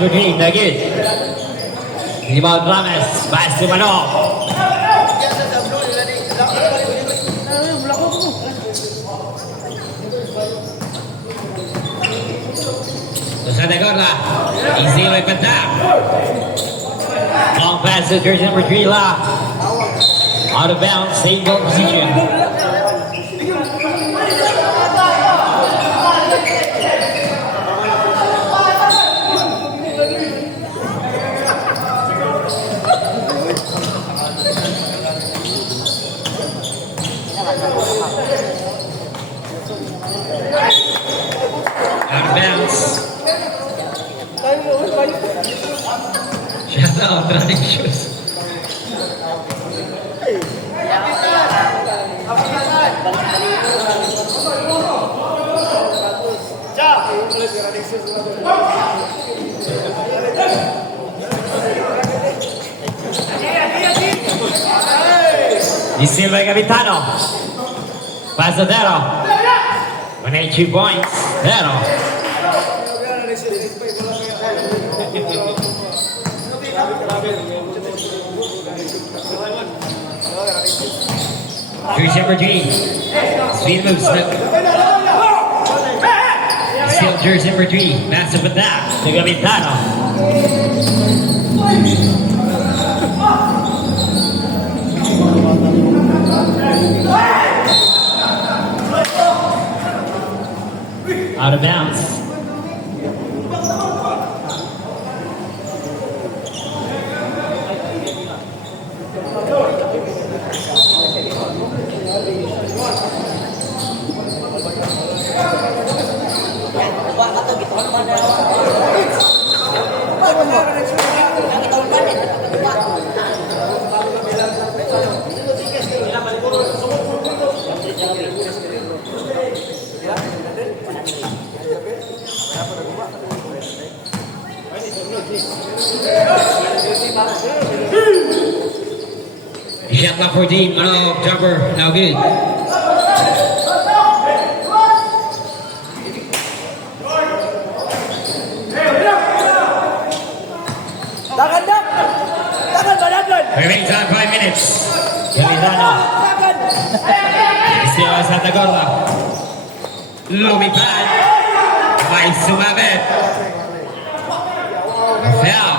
number 3, Nagid. Rebound Rames, pass to Manok. To Sanagorla, easy may pantap. Long pass to jersey number 3, La. Out of bounds, same goal position. Out of bounds. Shout out, running shoes. Di Silva e Capitano. Pass Dero. 182 points. Dero. Here's number 3. Speed moves. Still jersey number 3. Pass up with that. To Capitano. Out of bounds. Shot clock 14, Manok, jumper, now good. Remaining time 5 minutes. Capitano. Still Santa Gorla. Lumipad. May sumabit. Foul.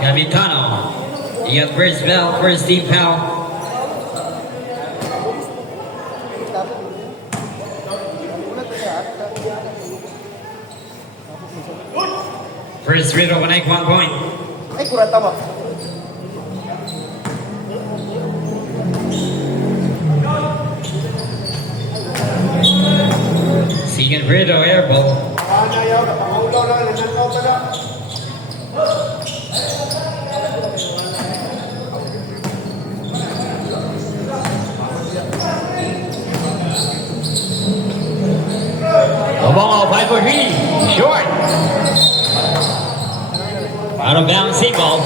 Capitano. You got first bell, first team foul. First free throw, 1 point. Ay, kurang tama. Second free throw, air ball. Obongo, 5 for 3, short. Out of bounds, same ball.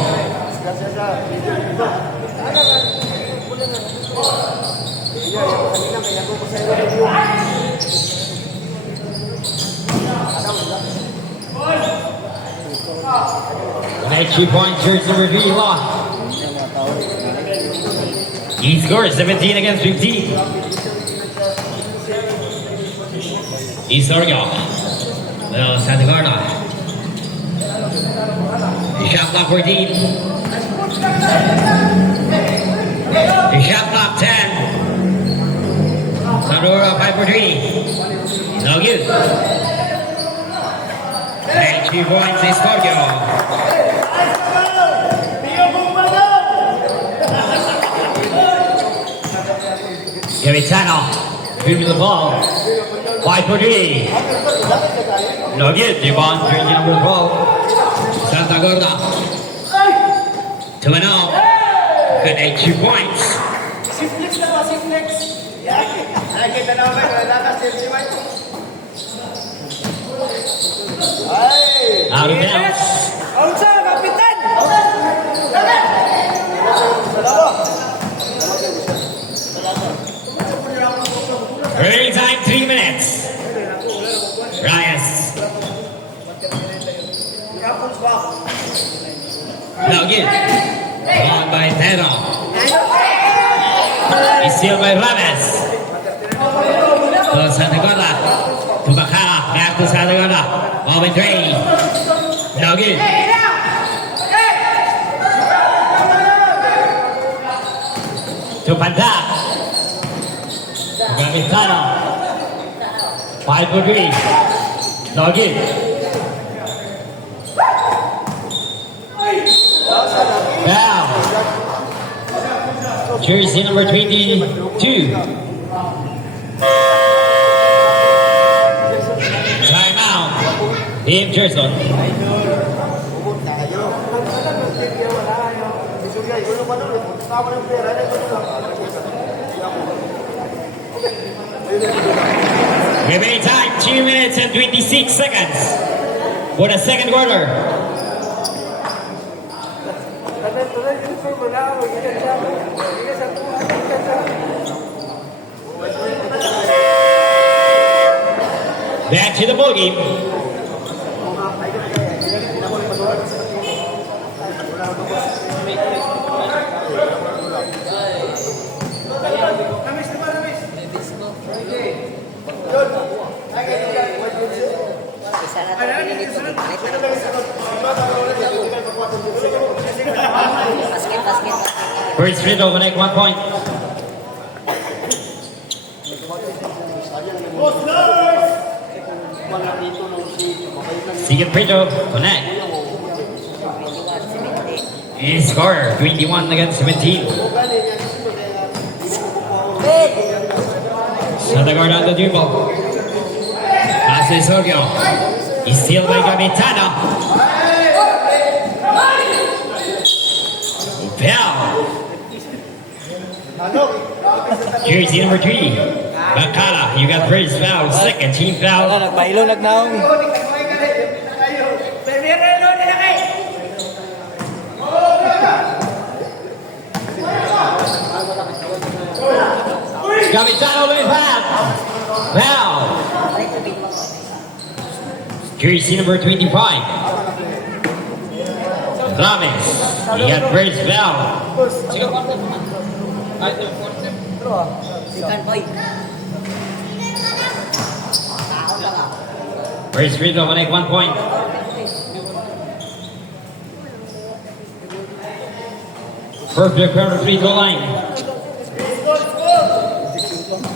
Next 2 points, jersey number 3, Law. He scores 17 against 15. Isorgo. Well, Santa Gorla. Shot clock 14. The shot clock 10. Sonora 5 for 3. No good. And 2 points, Isorgo. Capitano. Good with the ball. 5 for 3. No good. The ball, jersey number 12. Santa Gorla. 2-0. Good 2 points. Siflex na ba, Siflex? Nakikita na naman, wala ka, Siflex. Ay! Out of bounds. Out sa, kapitan! Remaining time 3 minutes. Pero. Is still by Rames. To Santa Gorda. To Bacala. Back to Santa Gorda. Open three. No good. To Pantak. Gamitano. 5 for 3. No good. Foul. Jersey number 22. Timeout. Dave Gerson. Remaining time 2 minutes and 26 seconds for the second quarter. Back to the ball game. First free throw, connect 1 point. Second free throw, connect. And score 21 against 17. Santa Gorda on the dribble. Passes Sergio. He's still by Gamitano. Foul. Jersey number 3. Bacala, you got first foul, second team foul. Nagpahilo, nagnaong. Gamitano with foul. Foul. Jersey number 25. Rames, he got first foul. First free throw, connect 1 point. Perfect corner free throw line.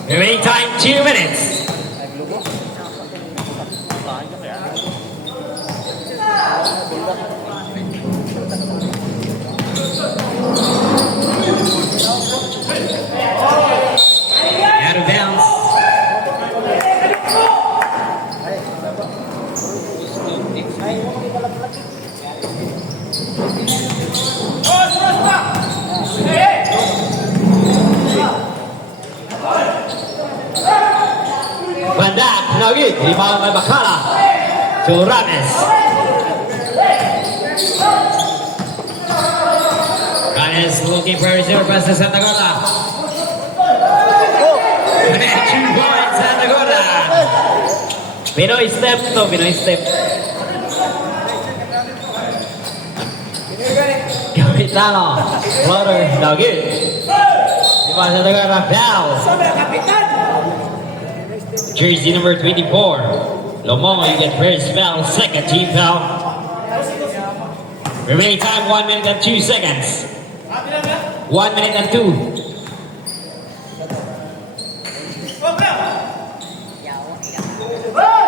Remaining time 2 minutes. Out of bounds. Bandak, no good. Rebound by Bacala to Rames. Rames looking for a reserve pass to Santa Gorda. Connect 2 points, Santa Gorda. Pinoy step to Pinoy step. Gamitano, floater, no good. Rebound Santa Gorda, foul. Jersey number 24. Lomongo, you get first foul, second team foul. Remaining time 1 minute and 2 seconds. 1 minute and 2.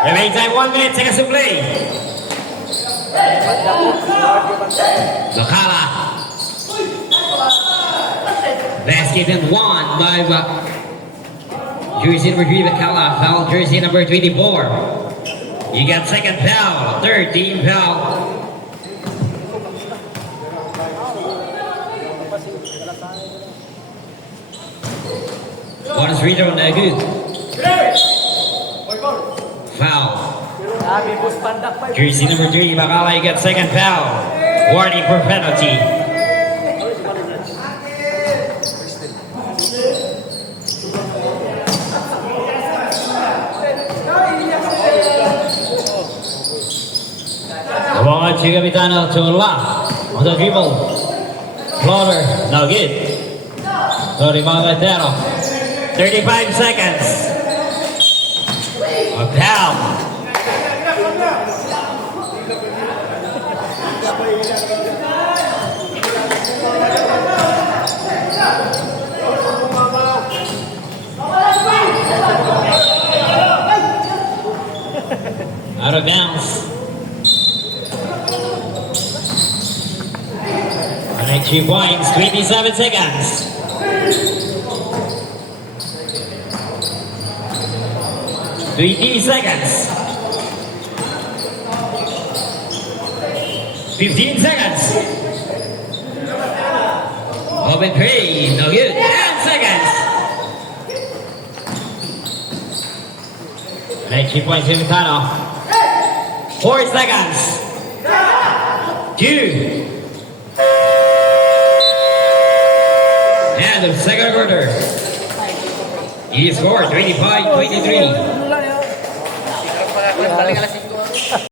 Remaining time 1 minute, seconds to play. Bacala. Basket and one by Jersey number 3, Bacala. Foul, jersey number 24. You got second foul, third team foul. Bonus free throw, no good. Foul. Jersey number 3, Bacala, you got second foul. Warning for penalty. Ball to Gamitano to left on the dribble. Floater, no good. So rebound by Tero. 35 seconds. A foul. Out of bounds. 3 points, 27 seconds. 20 seconds. 15 seconds. Open 3, no good. 10 seconds. 3 points, Cimitano. 4 seconds. 2. And the second quarter. He scored 25-23. Paling alas